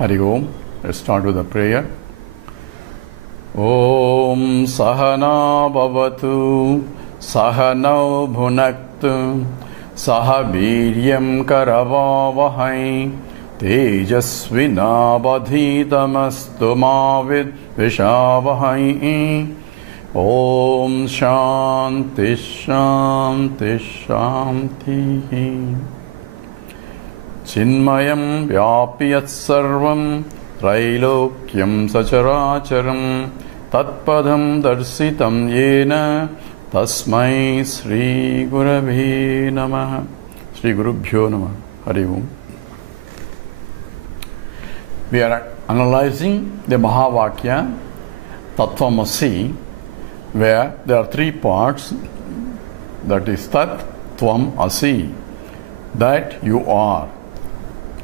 Hari Om. Let's start with a prayer. Om Sahana Bhavatu Sahanau Bhunaktu Sahaviryam Karavavahai Tejasvinabadhitamastu Mavid Vishavahai. Om Shanti Shanti Shanti. Chinmayam Vyapiyat Sarvam Trailokyam Sacharacharam Tatpadam Darsitam Yena Tasmai Sri Gurabhi Namaha. Sri Gurubhyo Namaha. Hari Om. We are analyzing the Mahavakya Tattvamasi, where there are three parts, that is Tat, Tvam, Asi, that you are.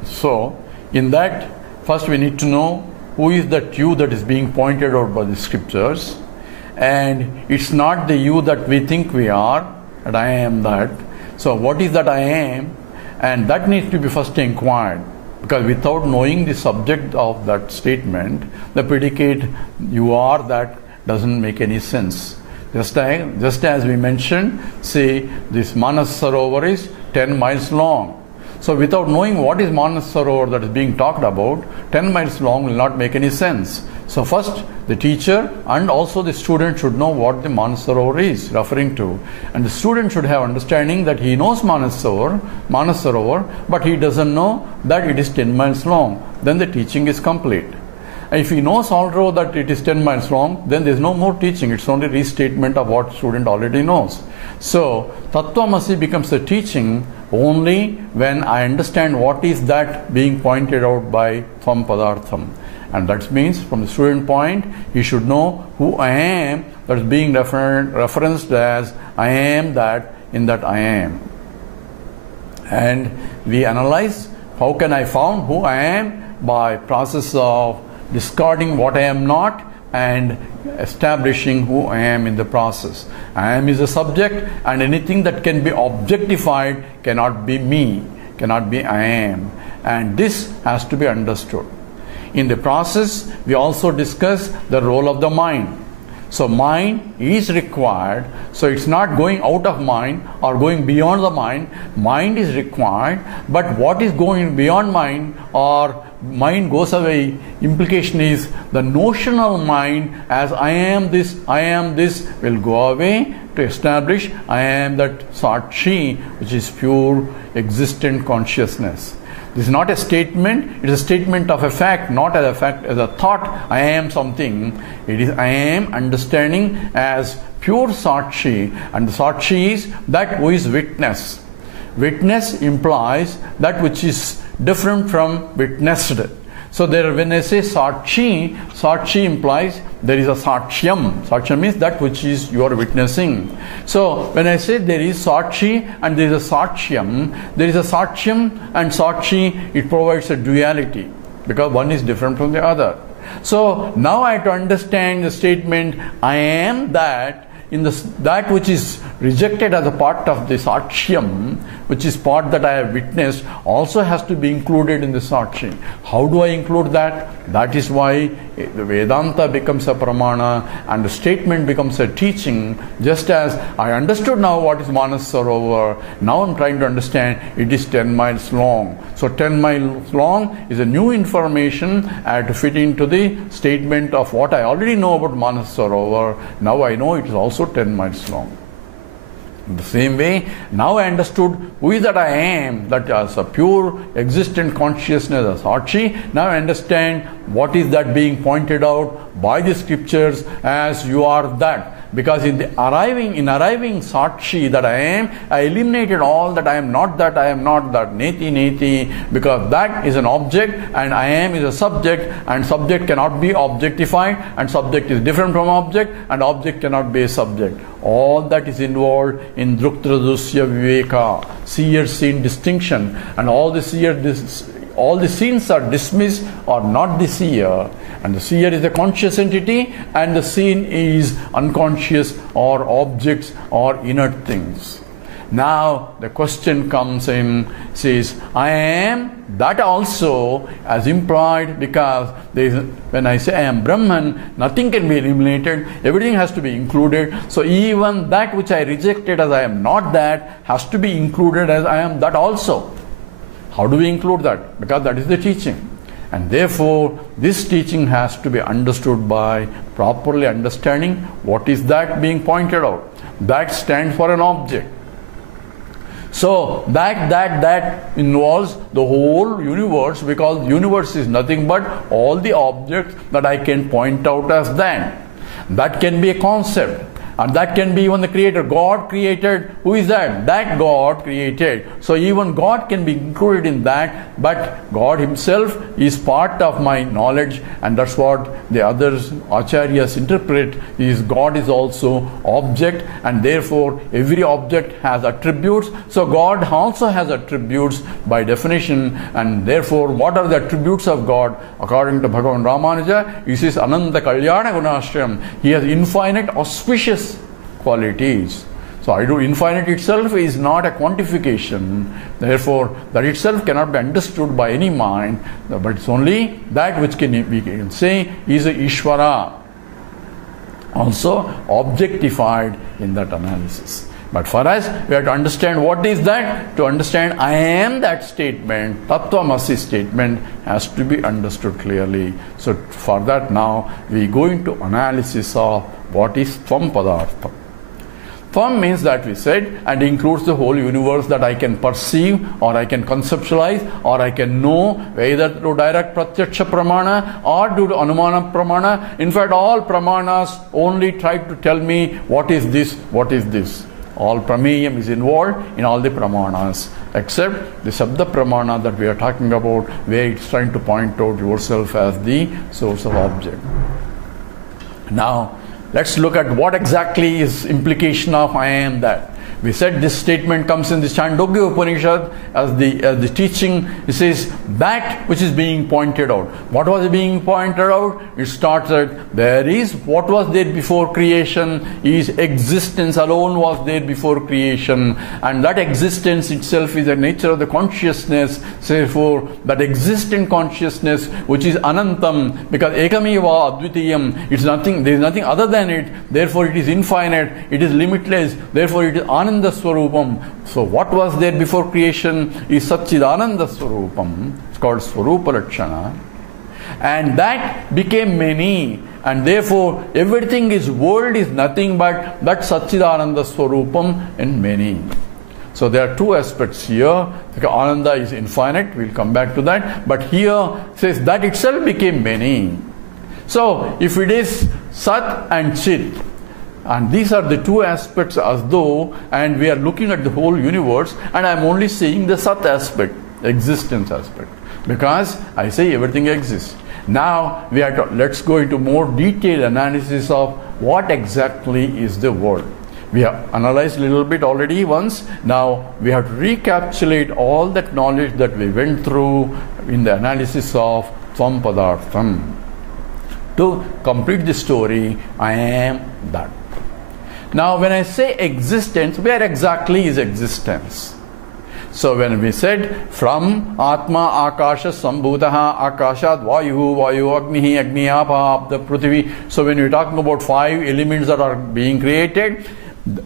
So, in that, first we need to know who is that you that is being pointed out by the scriptures, and it's not the you that we think we are, that I am that. So, what is that I am? And that needs to be first inquired, because without knowing the subject of that statement, the predicate you are that doesn't make any sense. Just as we mentioned, say this Manas Sarovar is 10 miles long. So without knowing what is Manas Sarovar that is being talked about, 10 miles long will not make any sense. So first the teacher and also the student should know what the Manas Sarovar is referring to. And the student should have understanding that he knows Manas Sarovar, but he doesn't know that it is 10 miles long. Then the teaching is complete. If he knows also that it is 10 miles long, then there is no more teaching. It's only restatement of what student already knows. So, Tattvamasi becomes a teaching only when I understand what is that being pointed out by Tvam Padartham. And that means from the student point, he should know who I am, that is being referenced as I am that in that I am. And we analyze how can I find who I am by process of discarding what I am not and establishing who I am in the process. I am is a subject, and anything that can be objectified cannot be me, cannot be I am. And this has to be understood. In the process, we also discuss the role of the mind. So mind is required. So it's not going out of mind or going beyond the mind. Mind is required. But what is going beyond mind or mind goes away, implication is the notional mind as I am this will go away to establish I am that Sakshi, which is pure existent consciousness. This is not a statement, it is a statement of a fact, not as a fact, as a thought, I am something. It is I am understanding as pure Sakshi, and the Sakshi is that who is witness. Witness implies that which is different from witnessed. So there, when I say Sakshi implies there is a Sakshyam. Sakshyam means that which is you are witnessing. So when I say there is Sakshi and there is a Sakshyam, there is a Sakshyam and Sakshi, it provides a duality because one is different from the other. So now I have to understand the statement I am that in that which is rejected as a part of the Sakshyam, which is part that I have witnessed, also has to be included in the Sakshi. How do I include that? That is why the Vedanta becomes a pramana and the statement becomes a teaching. Just as I understood now what is Manas Sarovar, now I'm trying to understand it is 10 miles long. So 10 miles long is a new information I have to fit into the statement of what I already know about Manas Sarovar. Now I know it is also 10 miles long. In the same way, now I understood who is that I am, that as a pure existent consciousness as Sakshi. Now I understand what is that being pointed out by the scriptures as you are that. Because in arriving Sakshi that I am, I eliminated all that I am not that, neti, because that is an object and I am is a subject, and subject cannot be objectified, and subject is different from object, and object cannot be a subject. All that is involved in Druktradusya Viveka, seer-seen distinction, and all the scenes are dismissed or not the seer, and the seer is a conscious entity and the seen is unconscious or objects or inert things. Now the question comes in, says, I am that also as implied, because when I say I am Brahman, nothing can be eliminated, everything has to be included. So even that which I rejected as I am not that has to be included as I am that also. How do we include that? Because that is the teaching. And therefore, this teaching has to be understood by properly understanding what is that being pointed out. That stands for an object. So that involves the whole universe, because universe is nothing but all the objects that I can point out as that. That can be a concept. And that can be even the creator. God created. Who is that? That God created. So even God can be included in that, but God himself is part of my knowledge, and that's what the others acharyas interpret, is God is also object, and therefore every object has attributes. So God also has attributes by definition, and therefore what are the attributes of God? According to Bhagavan Ramana, he says Ananta Kalyana Gunashram. He has infinite auspicious qualities. So infinite itself is not a quantification. Therefore, that itself cannot be understood by any mind. But it's only that which we can say is a Ishvara, also objectified in that analysis. But for us, we have to understand what is that. To understand I am that statement, Tattvamasi statement, has to be understood clearly. So for that now, we go into analysis of what is Tvam Padartha. Tvam means that we said, and includes the whole universe that I can perceive, or I can conceptualize, or I can know, either through direct pratyaksha pramana or due to anumana pramana. In fact, all pramanas only try to tell me what is this, what is this. All prameyam is involved in all the pramanas, except the Sabda pramana that we are talking about, where it's trying to point out yourself as the source of object. Now, let's look at what exactly is implication of I am that. We said this statement comes in the Chandogya Upanishad as the teaching. It says that which is being pointed out. What was being pointed out? It starts that there is what was there before creation, is existence alone was there before creation, and that existence itself is the nature of the consciousness. Therefore, that existent consciousness which is anantam, because ekameva advitiyam, it's nothing, there is nothing other than it. Therefore, it is infinite, it is limitless. Therefore, it is Ananda Swarupam. So what was there before creation is Satchidananda Swarupam. It's called Swarupa Lakshana. And that became many. And therefore everything is world is nothing but that Satchidananda Swarupam and many. So there are two aspects here. Ananda is infinite, we'll come back to that. But here says that itself became many. So if it is Sat and Chit, and these are the two aspects as though, and we are looking at the whole universe, and I am only seeing the Sat aspect, existence aspect, because I say everything exists. Now we are let's go into more detailed analysis of what exactly is the world. We have analyzed a little bit already once. Now we have to recapitulate all that knowledge that we went through in the analysis of Tvam Padartham. To complete the story, I am that. Now when I say existence, where exactly is existence? So when we said from Atma Akasha Sambhutaha Akashat Vayu Vayu Agnihi Agni Apa the Prithvi. So when we're talking about 5 elements that are being created,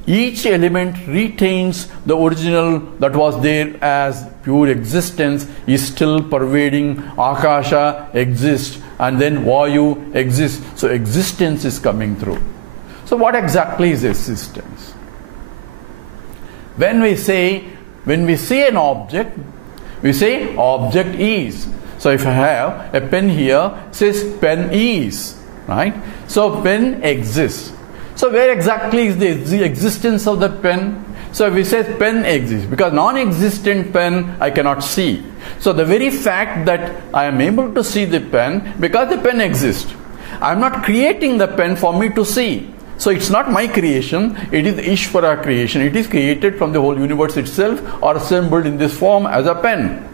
each element retains the original that was there as pure existence, is still pervading. Akasha exists, and then Vayu exists. So existence is coming through. So what exactly is existence? When we see an object, we say object is. So if I have a pen here, it says pen is, right? So pen exists. So where exactly is the existence of that pen? So if we say pen exists, because non-existent pen I cannot see. So the very fact that I am able to see the pen, because the pen exists. I am not creating the pen for me to see. So it's not my creation, it is Ishvara creation. It is created from the whole universe itself, or assembled in this form as a pen.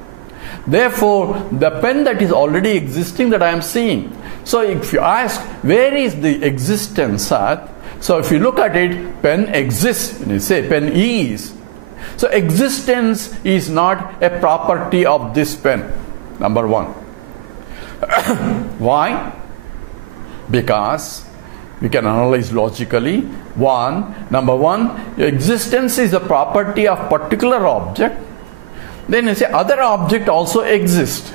Therefore, the pen that is already existing that I am seeing. So if you ask, where is the existence at? So if you look at it, pen exists. When you say pen is. So existence is not a property of this pen. Number one. Why? Because we can analyze logically. Number one, existence is a property of particular object. Then you say other object also exist.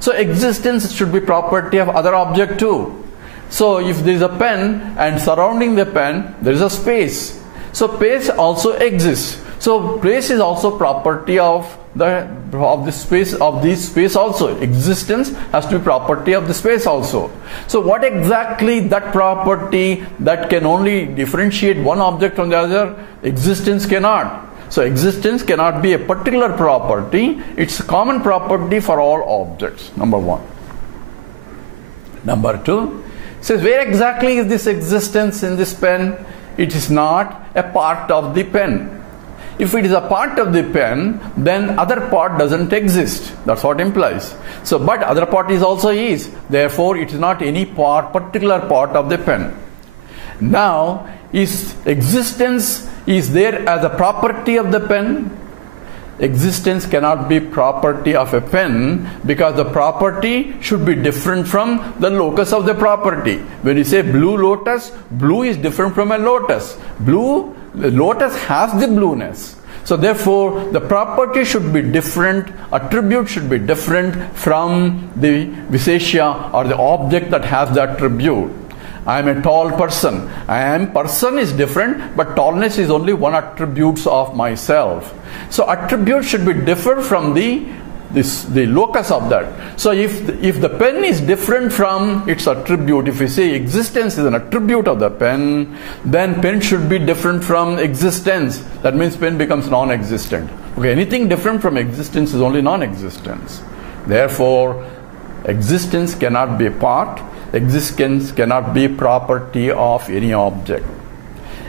So existence should be property of other object too. So if there is a pen and surrounding the pen there is a space. So space also exists. So place is also property of this space also. Existence has to be property of the space also. So what exactly that property that can only differentiate one object from the other? Existence cannot. So existence cannot be a particular property. It's a common property for all objects. Number one. Number two, says where exactly is this existence in this pen? It is not a part of the pen. If it is a part of the pen, then other part doesn't exist. That's what implies. So, but other part is also is. Therefore, it is not any particular part of the pen. Now, is existence is there as a property of the pen? Existence cannot be property of a pen because the property should be different from the locus of the property. When you say blue lotus, blue is different from a lotus. The lotus has the blueness. So therefore, the property should be different, attribute should be different from the Visheshya or the object that has the attribute. I am a tall person. Person is different, but tallness is only one attribute of myself. So attribute should be different from the locus of that. So if the pen is different from its attribute, if we say existence is an attribute of the pen, then pen should be different from existence. That means pen becomes non-existent. Okay, anything different from existence is only non-existence. Therefore, existence cannot be a part. Existence cannot be property of any object.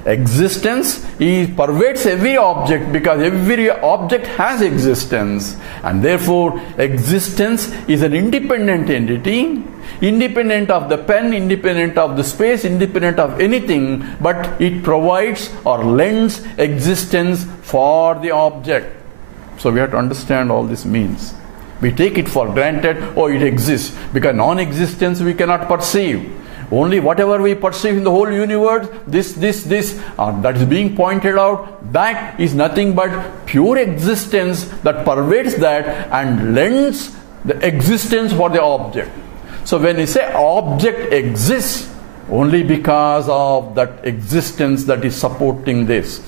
Existence pervades every object because every object has existence, and therefore existence is an independent entity, independent of the pen, independent of the space, independent of anything, but it provides or lends existence for the object. So we have to understand all this means. We take it for granted, oh, it exists, because non-existence we cannot perceive. Only whatever we perceive in the whole universe, this, that is being pointed out, that is nothing but pure existence that pervades that and lends the existence for the object. So when we say object exists, only because of that existence that is supporting this.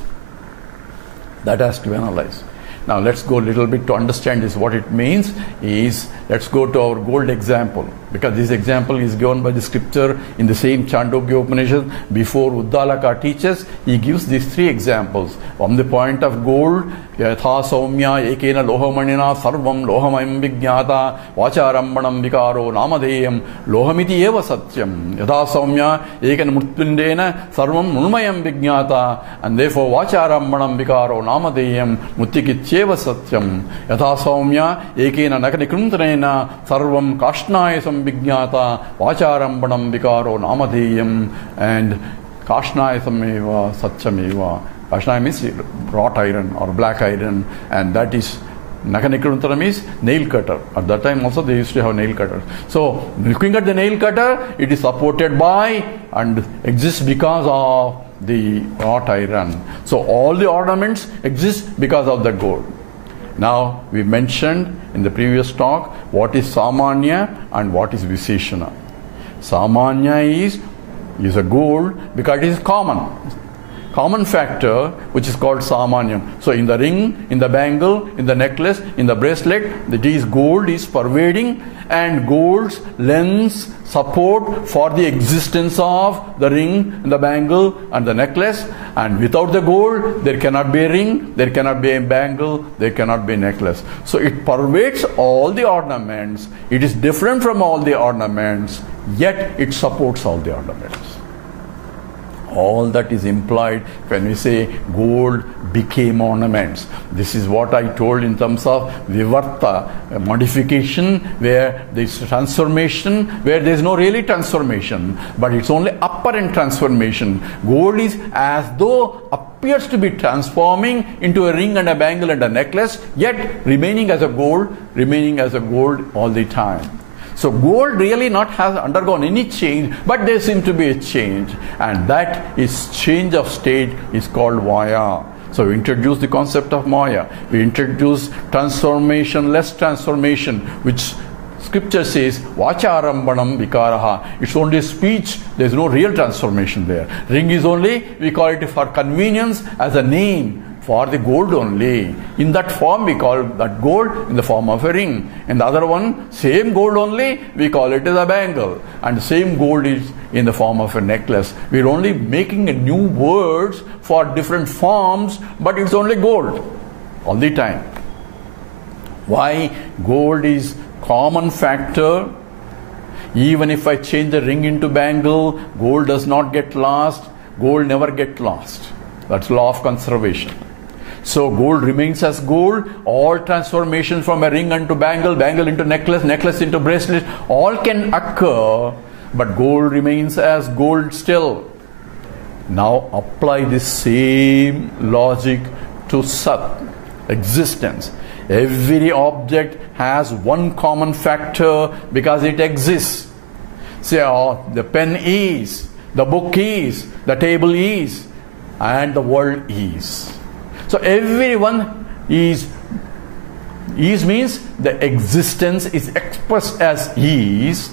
That has to be analyzed. Now let's go a little bit to understand this. What it means is, let's go to our gold example, because this example is given by the scripture in the same Chandogya Upanishad. Before Uddalaka teaches, he gives these three examples. From the point of gold, Yatha Saumya Ekena Lohamanina Sarvam Lohamayam Vigyata Vacharambanam Vikaro Namadeyam Lohamiti Eva Satyam Yatha Saumya Ekena Murtpindena Sarvam Nulmayam Vigyata, and therefore Vacharambanam Vikaro Namadeyam Mutikitcheva Satyam Yatha Saumya Ekena Nakanikruntanena Sarvam Kashnaya Samvigyata Vacharambanam Vikaro Namadeyam, and Kashnaya Sameva Satyameva. Kashnaya means wrought iron or black iron, and that is Nakanikruntaram is nail cutter. At that time also they used to have nail cutter. So looking at the nail cutter, it is supported by and exists because of the wrought iron. So all the ornaments exist because of the gold. Now we mentioned in the previous talk what is Samanya and what is Visheshana. Samanya is a gold because it is common factor, which is called Samanyam. So in the ring, in the bangle, in the necklace, in the bracelet, gold is pervading, and gold lends support for the existence of the ring, the bangle and the necklace. And without the gold, there cannot be a ring, there cannot be a bangle, there cannot be a necklace. So it pervades all the ornaments. It is different from all the ornaments, yet it supports all the ornaments. All that is implied when we say gold became ornaments. This is what I told in terms of vivarta, modification, where there is transformation, where there is no really transformation, but it's only apparent transformation. Gold is as though appears to be transforming into a ring and a bangle and a necklace, yet remaining as a gold all the time. So gold really not has undergone any change, but there seems to be a change, and that is change of state is called Maya. So we introduce the concept of Maya. We introduce transformation, less transformation, which Scripture says, Vacharambanam vikaraha. It's only speech, there's no real transformation there. Ring is only, we call it for convenience as a name for the gold only. In that form we call that gold in the form of a ring. And the other one, same gold only, we call it as a bangle. And the same gold is in the form of a necklace. We're only making a new words for different forms, but it's only gold all the time. Why? Gold is common factor. Even if I change the ring into bangle, gold does not get lost. Gold never get lost. That's law of conservation. So gold remains as gold. All transformations from a ring into bangle, bangle into necklace, necklace into bracelet, all can occur, but gold remains as gold still. Now apply this same logic to Sat, existence. Every object has one common factor because it exists. Say, the pen is, the book is, the table is, and the world is. So everyone is means the existence is expressed as is,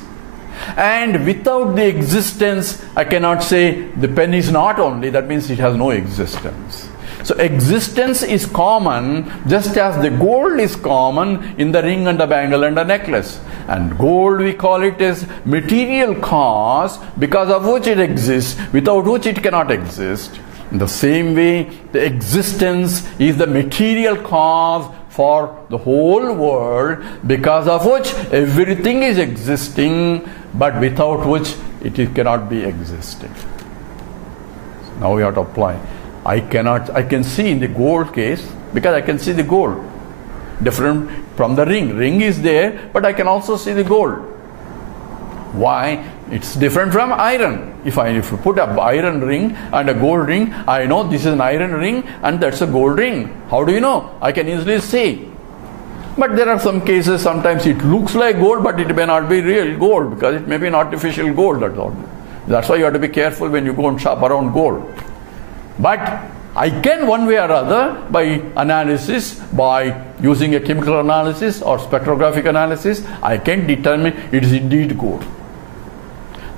and without the existence I cannot say the pen is not only, that means it has no existence. So existence is common, just as the gold is common in the ring and the bangle and the necklace. And gold, we call it as material cause, because of which it exists, without which it cannot exist. In the same way, the existence is the material cause for the whole world, because of which everything is existing, but without which it cannot be existing. So now we have to apply. I can see in the gold case, because I can see the gold different from the ring. Ring is there, but I can also see the gold. Why? It's different from iron. If you put an iron ring and a gold ring, I know this is an iron ring and that's a gold ring. How do you know? I can easily see. But there are some cases, sometimes it looks like gold, but it may not be real gold, because it may be an artificial gold. That's why you have to be careful when you go and shop around gold. But I can, one way or other, by analysis, by using a chemical analysis or spectrographic analysis, I can determine it is indeed gold.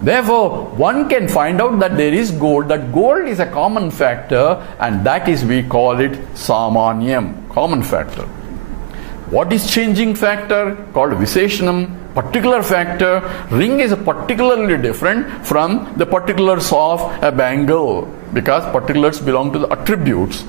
Therefore, one can find out that there is gold, that gold is a common factor, and that is, we call it samanyam, common factor. What is changing factor? Called Visheshanam, particular factor. Ring is particularly different from the particulars of a bangle, because particulars belong to the attributes.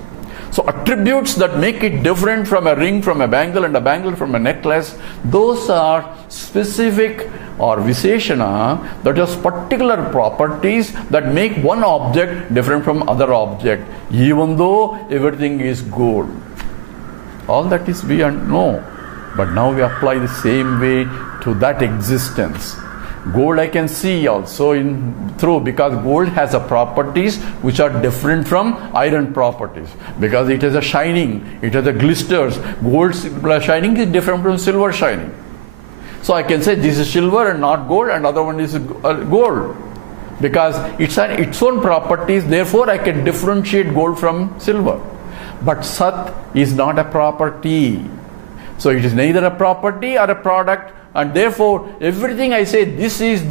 So attributes that make it different from a ring, from a bangle, and a bangle from a necklace, those are specific or Visheshana, that is particular properties that make one object different from other object, even though everything is gold. All that is we know, but now we apply the same way to that existence. Gold I can see also through, because gold has a properties which are different from iron properties, because it has a shining, it has a glisters. Gold shining is different from silver shining. So I can say this is silver and not gold, and other one is gold, because it's its own properties. Therefore I can differentiate gold from silver. But Sat is not a property. So it is neither a property or a product, and therefore everything I say this is,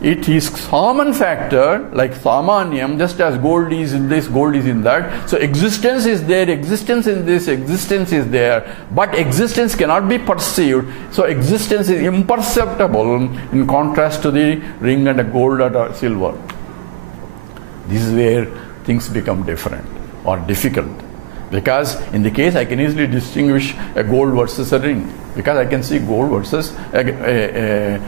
it is common factor, like samanyam, just as gold is in this, gold is in that. So existence is there, existence in this, existence is there, but existence cannot be perceived. So existence is imperceptible in contrast to the ring and a gold or a silver. This is where things become different or difficult, because in the case I can easily distinguish a gold versus a ring, because I can see gold versus a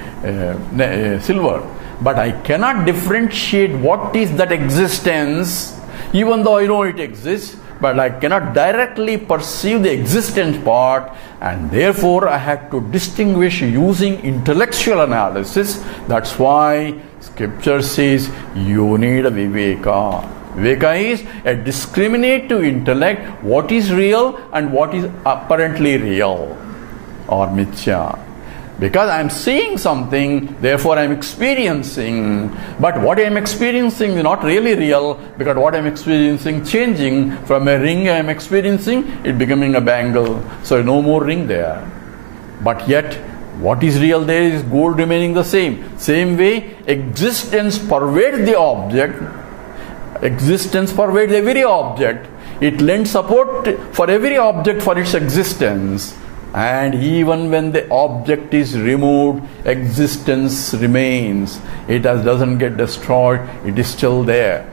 silver. but I cannot differentiate what is that existence, even though I know it exists, but I cannot directly perceive the existence part, and therefore I have to distinguish using intellectual analysis. That's why scripture says you need a viveka. Viveka is a discriminative intellect, what is real and what is apparently real or mithya. Because I am seeing something, therefore I am experiencing. But what I am experiencing is not really real, because what I am experiencing changing from a ring I am experiencing, it becoming a bangle. So no more ring there. But yet, what is real there is gold remaining the same. Same way, existence pervades the object. Existence pervades every object. It lends support for every object for its existence. And even when the object is removed, existence remains. It doesn't get destroyed, it is still there.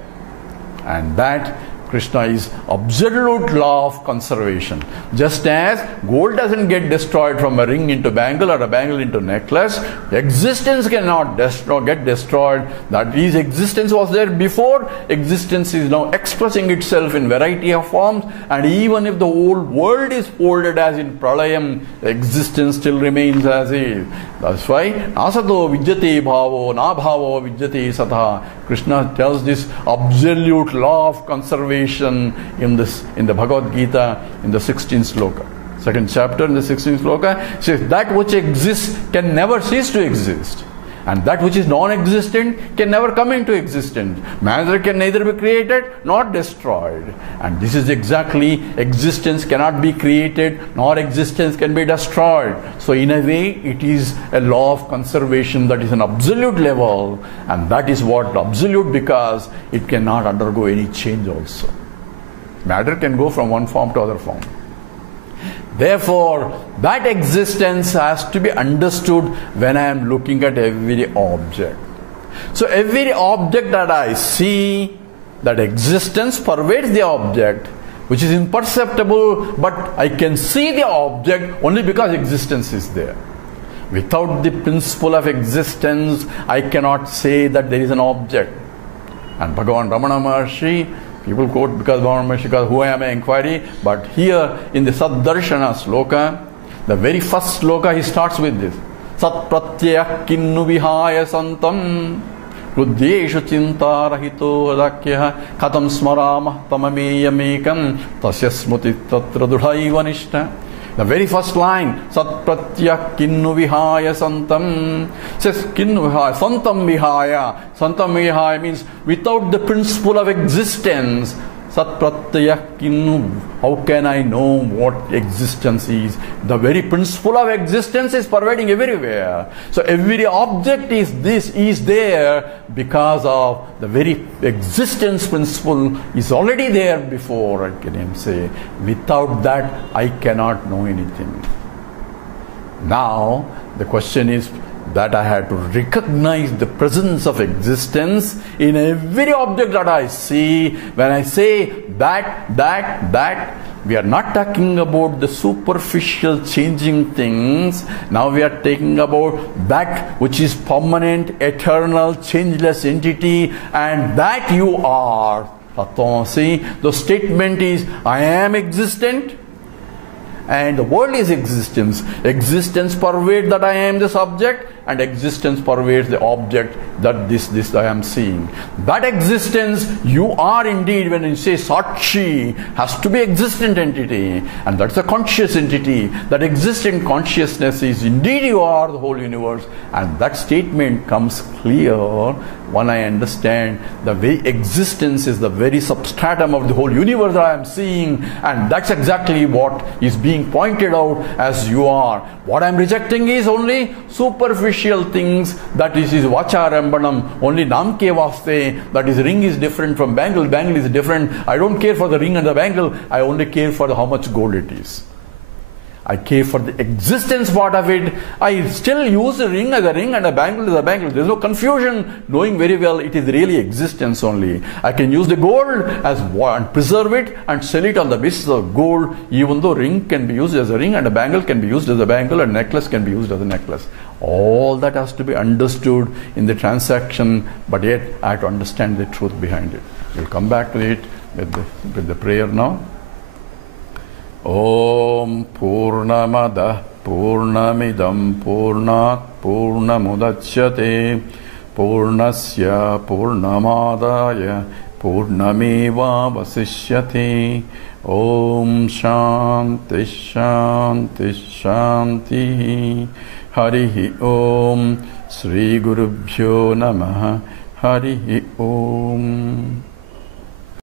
And that, Krishna, is absolute law of conservation. Just as gold doesn't get destroyed from a ring into bangle or a bangle into necklace, existence cannot get destroyed. That is, existence was there before, existence is now expressing itself in variety of forms, and even if the whole world is folded as in pralayam, existence still remains as is. That's why asato vidyate bhavo na bhavo vidyate satha. Krishna tells this absolute law of conservation in the Bhagavad Gita in the 16th sloka. Second chapter in the 16th sloka says that which exists can never cease to exist. And that which is non-existent can never come into existence. Matter can neither be created nor destroyed. And this is exactly, existence cannot be created nor existence can be destroyed. So in a way, it is a law of conservation that is an absolute level. And that is what absolute, because it cannot undergo any change also. Matter can go from one form to other form. Therefore, that existence has to be understood when I am looking at every object. So every object that I see, that existence pervades the object, which is imperceptible, but I can see the object only because existence is there. Without the principle of existence, I cannot say that there is an object. And Bhagavan Ramana Maharshi, people quote because Bhagavan Ramana, who I am, inquiry, but here in the Saddarshana sloka, the very first sloka, he starts with this. Sat pratyaya kinnu vihaya santam ruddhyeshu chinta rahito adakya katam smaramah tamameyamekam tasya smriti tatra dudhaiva nishta. The very first line, Sat pratyaya kinnu vihaya santam, says kinnu vihaya, santam vihaya. Santam vihaya means without the principle of existence. Sat pratyaya kinnu, how can I know what existence is? The very principle of existence is pervading everywhere. So every object is there because of the very existence principle is already there before, I can say. Without that, I cannot know anything. Now, the question is that I have to recognize the presence of existence in every object that I see. When I say that, we are not talking about the superficial changing things. Now we are talking about that which is permanent, eternal, changeless entity, and that you are. See, the statement is, I am existent, and the world is existence. Existence pervades that I am the subject, and existence pervades the object that this I am seeing. That existence, you are indeed, when you say Sakshi, has to be existent entity, and that's a conscious entity. That existent consciousness is indeed you are the whole universe, and that statement comes clear when I understand the very existence is the very substratum of the whole universe that I am seeing, and that's exactly what is being pointed out as you are. What I am rejecting is only superficial things, that is vacharambanam, only namke vaste, that is ring is different from bangle, bangle is different. I don't care for the ring and the bangle, I only care for how much gold it is. I care for the existence part of it. I still use a ring as a ring and a bangle as a bangle. There is no confusion, knowing very well it is really existence only. I can use the gold as one, preserve it and sell it on the basis of gold, even though ring can be used as a ring and a bangle can be used as a bangle and necklace can be used as a necklace. All that has to be understood in the transaction, but yet I have to understand the truth behind it. We'll come back to it with the prayer now. Om Purnamada Purnamidam Purnat Purnamudachyate Purnasya Purnamadaya Purnameva Vasishyate. Om Shanti Shanti Shanti. Harihi Om. Sri Gurubhyo Namaha. Harihi Om.